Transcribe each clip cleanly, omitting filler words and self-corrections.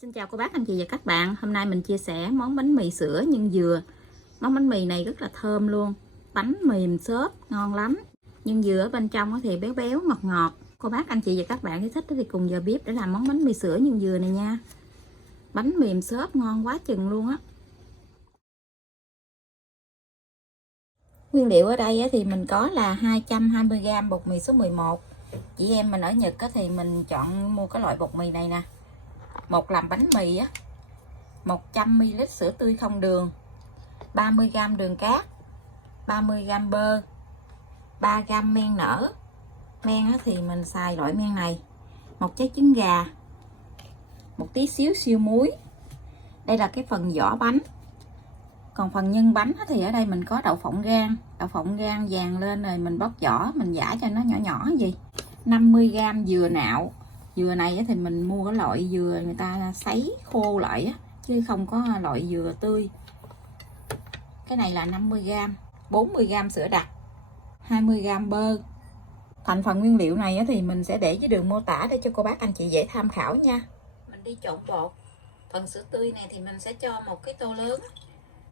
Xin chào cô bác anh chị và các bạn. Hôm nay mình chia sẻ món bánh mì sữa nhân dừa. Món bánh mì này rất là thơm luôn. Bánh mềm xốp ngon lắm. Nhân dừa ở bên trong thì béo béo ngọt ngọt. Cô bác anh chị và các bạn nếu thích thì cùng vào bếp để làm món bánh mì sữa nhân dừa này nha. Bánh mềm xốp ngon quá chừng luôn á. Nguyên liệu ở đây thì mình có là 220g bột mì số 11. Chị em mình ở Nhật thì mình chọn mua cái loại bột mì này nè. Một làm bánh mì á, 100ml sữa tươi không đường, 30g đường cát, 30g bơ, 3g men nở. Men thì mình xài loại men này. Một trái trứng gà, một tí xíu siêu muối. Đây là cái phần vỏ bánh. Còn phần nhân bánh thì ở đây mình có đậu phộng rang. Đậu phộng rang vàng lên rồi mình bóc vỏ, mình giã cho nó nhỏ nhỏ gì. 50g dừa nạo. Dừa này thì mình mua cái loại dừa người ta sấy khô lại á, chứ không có loại dừa tươi. Cái này là 50g. 40g sữa đặc, 20g bơ. Thành phần nguyên liệu này thì mình sẽ để dưới đường mô tả để cho cô bác anh chị dễ tham khảo nha. Mình đi trộn bột. Phần sữa tươi này thì mình sẽ cho một cái tô lớn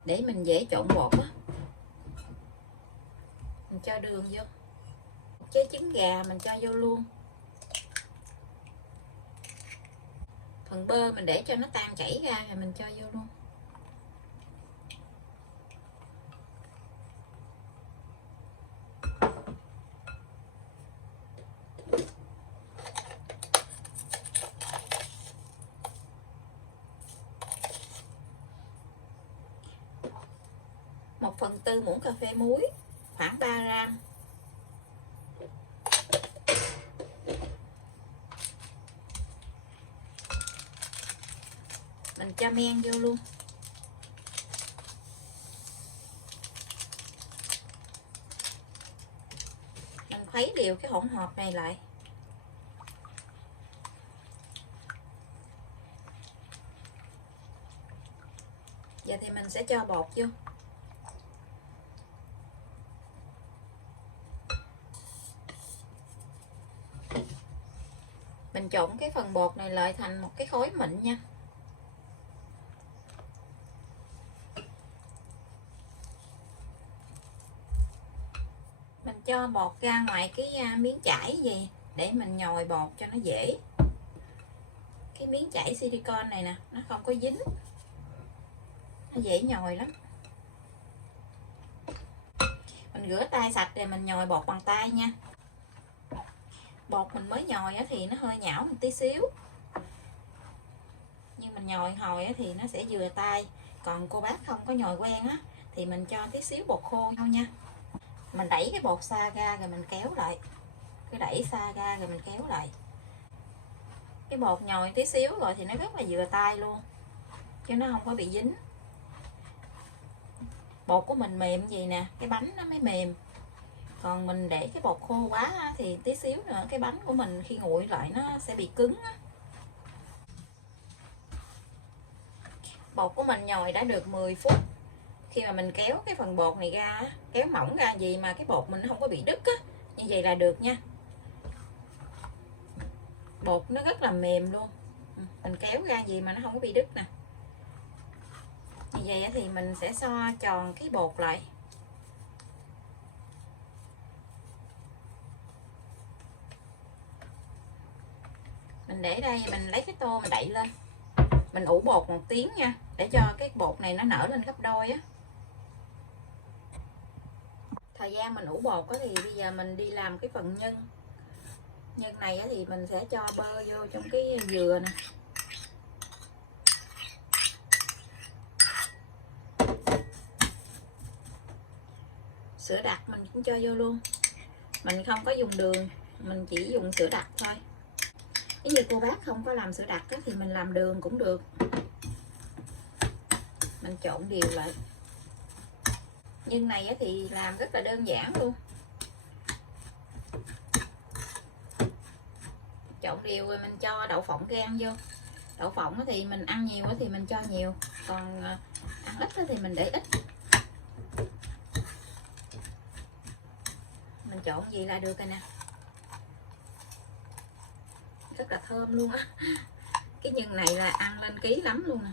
để mình dễ trộn bột á. Mình cho đường vô. Một trái trứng gà mình cho vô luôn. Phần bơ mình để cho nó tan chảy ra rồi mình cho vô luôn. Một phần tư muỗng cà phê muối, khoảng 3g. Mình cho men vô luôn. Mình khuấy đều cái hỗn hợp này lại. Giờ thì mình sẽ cho bột vô. Mình trộn cái phần bột này lại thành một cái khối mịn nha. Mình cho bột ra ngoài cái miếng chải gì để mình nhồi bột cho nó dễ. Cái miếng chải silicone này nè, nó không có dính, nó dễ nhồi lắm. Mình rửa tay sạch rồi mình nhồi bột bằng tay nha. Bột mình mới nhồi thì nó hơi nhão một tí xíu, nhưng mình nhồi hồi thì nó sẽ vừa tay. Còn cô bác không có nhồi quen thì mình cho tí xíu bột khô thôi nha. Mình đẩy cái bột xa ra rồi mình kéo lại. Cứ đẩy xa ra rồi mình kéo lại. Cái bột nhồi tí xíu rồi thì nó rất là vừa tay luôn, chứ nó không có bị dính. Bột của mình mềm gì nè, cái bánh nó mới mềm. Còn mình để cái bột khô quá thì tí xíu nữa cái bánh của mình khi nguội lại nó sẽ bị cứng. Bột của mình nhồi đã được 10 phút. Khi mà mình kéo cái phần bột này ra, kéo mỏng ra gì mà cái bột mình không có bị đứt như vậy là được nha. Bột nó rất là mềm luôn. Mình kéo ra gì mà nó không có bị đứt nè. Như vậy thì mình sẽ xoa tròn cái bột lại. Mình để đây, mình lấy cái tô mình đậy lên. Mình ủ bột 1 tiếng nha, để cho cái bột này nó nở lên gấp đôi á. Thời gian mình ủ bột thì bây giờ mình đi làm cái phần nhân. Nhân này thì mình sẽ cho bơ vô trong cái dừa nè. Sữa đặc mình cũng cho vô luôn. Mình không có dùng đường, mình chỉ dùng sữa đặc thôi. Nếu như cô bác không có làm sữa đặc thì mình làm đường cũng được. Mình trộn đều lại. Nhưng này thì làm rất là đơn giản luôn. Trộn đều rồi mình cho đậu phộng rang vô. Đậu phộng thì mình ăn nhiều thì mình cho nhiều, còn ăn ít thì mình để ít. Mình trộn gì là được rồi nè. Rất là thơm luôn á. Cái nhân này là ăn lên ký lắm luôn nè.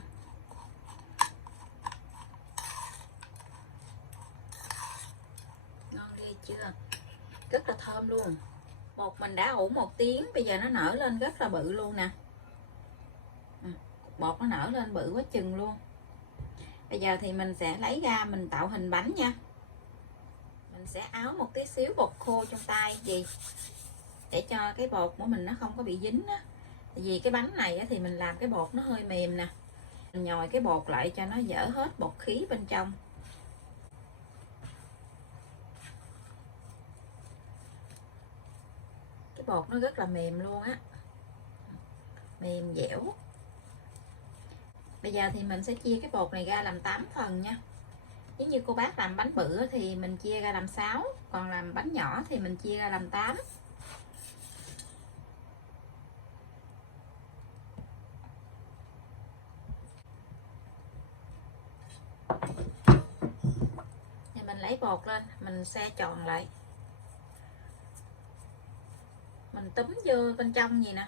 Ngon ghê chưa, rất là thơm luôn. Bột mình đã ủ 1 tiếng, bây giờ nó nở lên rất là bự luôn nè. Bột nó nở lên bự quá chừng luôn. Bây giờ thì mình sẽ lấy ra mình tạo hình bánh nha. Mình sẽ áo một tí xíu bột khô trong tay gì để cho cái bột của mình nó không có bị dính á. Tại vì cái bánh này thì mình làm cái bột nó hơi mềm nè. Mình nhồi cái bột lại cho nó dỡ hết bột khí bên trong. Cái bột nó rất là mềm luôn á, mềm dẻo. Bây giờ thì mình sẽ chia cái bột này ra làm 8 phần nha. Nếu như cô bác làm bánh bự thì mình chia ra làm 6, còn làm bánh nhỏ thì mình chia ra làm 8. Thì mình lấy bột lên, mình xe tròn lại. Mình túm vô bên trong gì nè.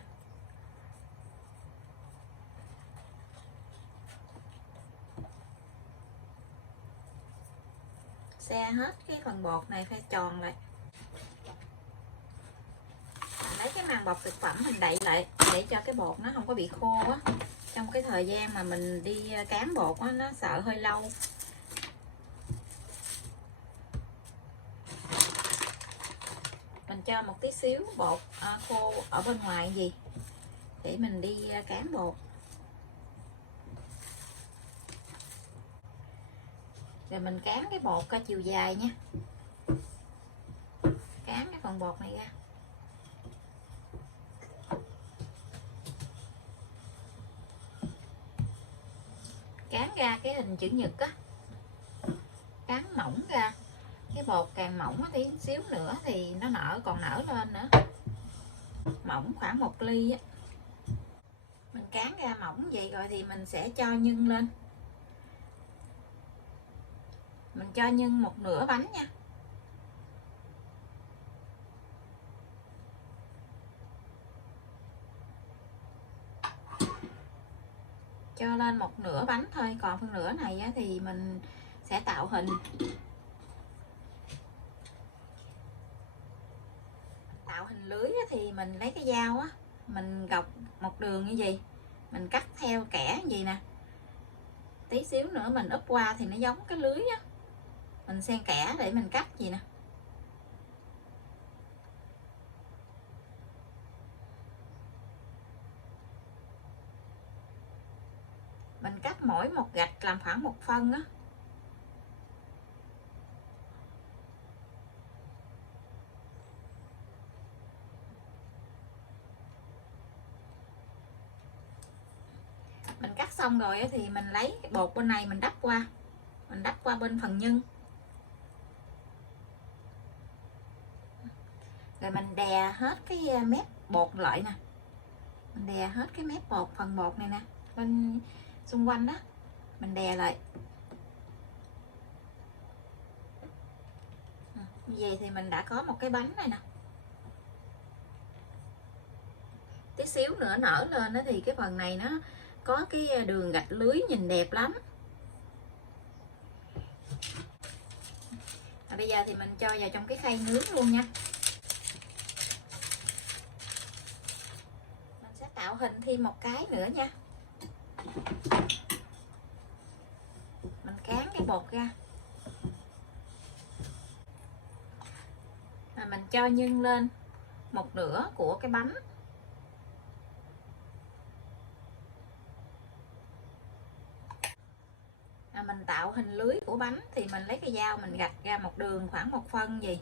Xe hết cái phần bột này phải tròn lại. Mình lấy cái màng bọc thực phẩm mình đậy lại để cho cái bột nó không có bị khô á. Trong cái thời gian mà mình đi cán bột á, nó sợ hơi lâu. Mình cho một tí xíu bột khô ở bên ngoài gì để mình đi cán bột. Rồi mình cán cái bột ra chiều dài nha. Cán cái phần bột này ra. Cán ra cái hình chữ nhật á. Cán mỏng ra. Cái bột càng mỏng tí xíu nữa thì nó còn nở lên nữa. Mỏng khoảng 1 ly á. Mình cán ra mỏng vậy rồi thì mình sẽ cho nhân lên. Mình cho nhân 1/2 bánh nha. Cho lên 1/2 bánh thôi, còn phần nửa này thì mình sẽ tạo hình. Tạo hình lưới thì mình lấy cái dao á, mình gọc một đường như vậy, mình cắt theo kẻ gì nè. Tí xíu nữa mình úp qua thì nó giống cái lưới á. Mình xen kẽ để mình cắt gì nè. Mình cắt mỗi một gạch làm khoảng 1 phân á. Mình cắt xong rồi thì mình lấy bột bên này mình đắp qua. Mình đắp qua bên phần nhân. Rồi mình đè hết cái mép bột lại nè. Mình đè hết cái mép bột, phần bột này nè, bên xung quanh đó. Mình đè lại. Như vậy thì mình đã có một cái bánh này nè. Tí xíu nữa nở lên đó thì cái phần này nó có cái đường gạch lưới nhìn đẹp lắm. Và bây giờ thì mình cho vào trong cái khay nướng luôn nha. Mình sẽ tạo hình thêm một cái nữa nha. Mình cán cái bột ra. Và mình cho nhân lên 1/2 của cái bánh. Mình tạo hình lưới của bánh thì mình lấy cái dao mình gạch ra một đường khoảng 1 phân gì.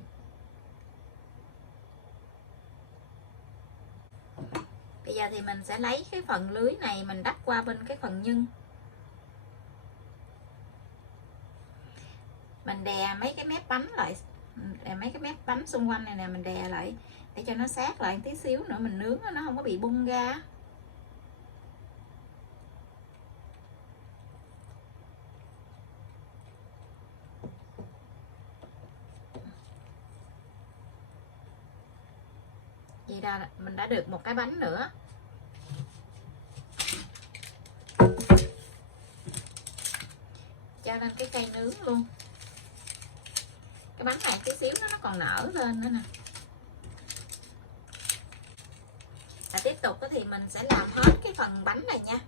Bây giờ thì mình sẽ lấy cái phần lưới này mình đắp qua bên cái phần nhân. Mình đè mấy cái mép bánh lại, đè mấy cái mép bánh xung quanh này nè, mình đè lại để cho nó sát lại tí xíu nữa mình nướng nó không có bị bung ra. Vậy là mình đã được một cái bánh nữa. cho lên cái cây nướng luôn. Cái bánh này tí xíu nó còn nở lên nữa nè. Và tiếp tục thì mình sẽ làm hết cái phần bánh này nha.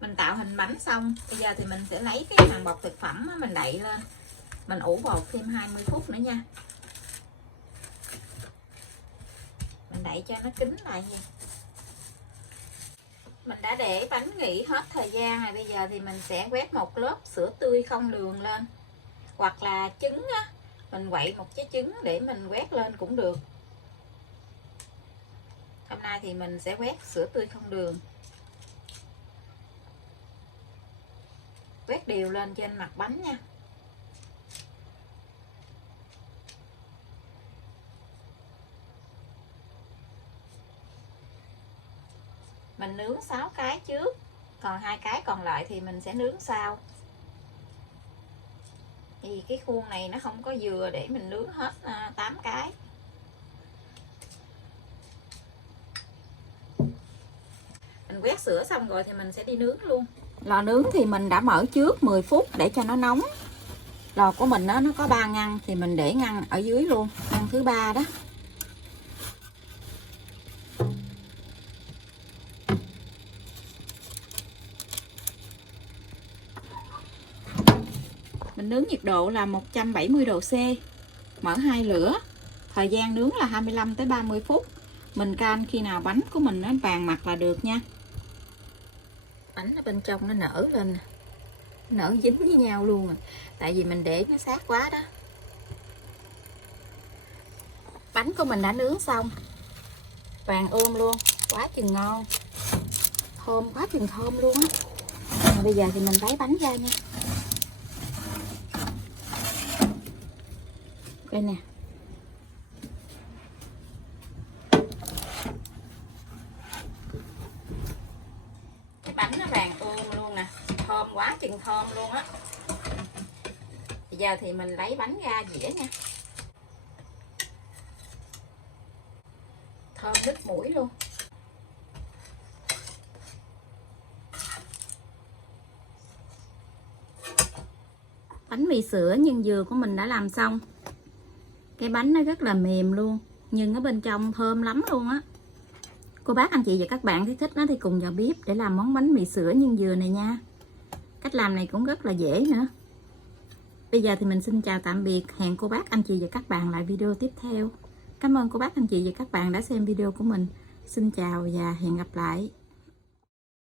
Mình tạo hình bánh xong, bây giờ thì mình sẽ lấy cái màng bọc thực phẩm mình đậy lên. Mình ủ bột thêm 20 phút nữa nha. Mình đậy cho nó kín lại nha. Mình đã để bánh nghỉ hết thời gian rồi, bây giờ thì mình sẽ quét một lớp sữa tươi không đường lên. Hoặc là trứng á, mình quậy một trái trứng để mình quét lên cũng được. Hôm nay thì mình sẽ quét sữa tươi không đường. Quét đều lên trên mặt bánh nha. Mình nướng 6 cái trước, còn 2 cái còn lại thì mình sẽ nướng sau. Vì cái khuôn này nó không có vừa để mình nướng hết 8 cái. Mình quét sữa xong rồi thì mình sẽ đi nướng luôn. Lò nướng thì mình đã mở trước 10 phút để cho nó nóng. Lò của mình nó có 3 ngăn thì mình để ngăn ở dưới luôn, ngăn thứ 3 đó. Mình nướng nhiệt độ là 170 độ C, mở 2 lửa. Thời gian nướng là 25 tới 30 phút. Mình canh khi nào bánh của mình nó vàng mặt là được nha. Bánh ở bên trong nó nở lên, nở dính với nhau luôn rồi. Tại vì mình để nó sát quá đó. Bánh của mình đã nướng xong, vàng luôn, quá chừng ngon, thơm quá chừng thơm luôn á. Bây giờ thì mình lấy bánh ra nha. Đây nè. Cái bánh nó vàng luôn nè, thơm quá chừng thơm luôn á. Bây giờ thì mình lấy bánh ra dĩa nha. Thơm đứt mũi luôn. Bánh mì sữa nhân dừa của mình đã làm xong. Cái bánh nó rất là mềm luôn, nhưng ở bên trong thơm lắm luôn á. Cô bác, anh chị và các bạn thấy thích nó thì cùng vào bếp để làm món bánh mì sữa nhân dừa này nha. Cách làm này cũng rất là dễ nữa. Bây giờ thì mình xin chào tạm biệt. Hẹn cô bác, anh chị và các bạn lại video tiếp theo. Cảm ơn cô bác, anh chị và các bạn đã xem video của mình. Xin chào và hẹn gặp lại.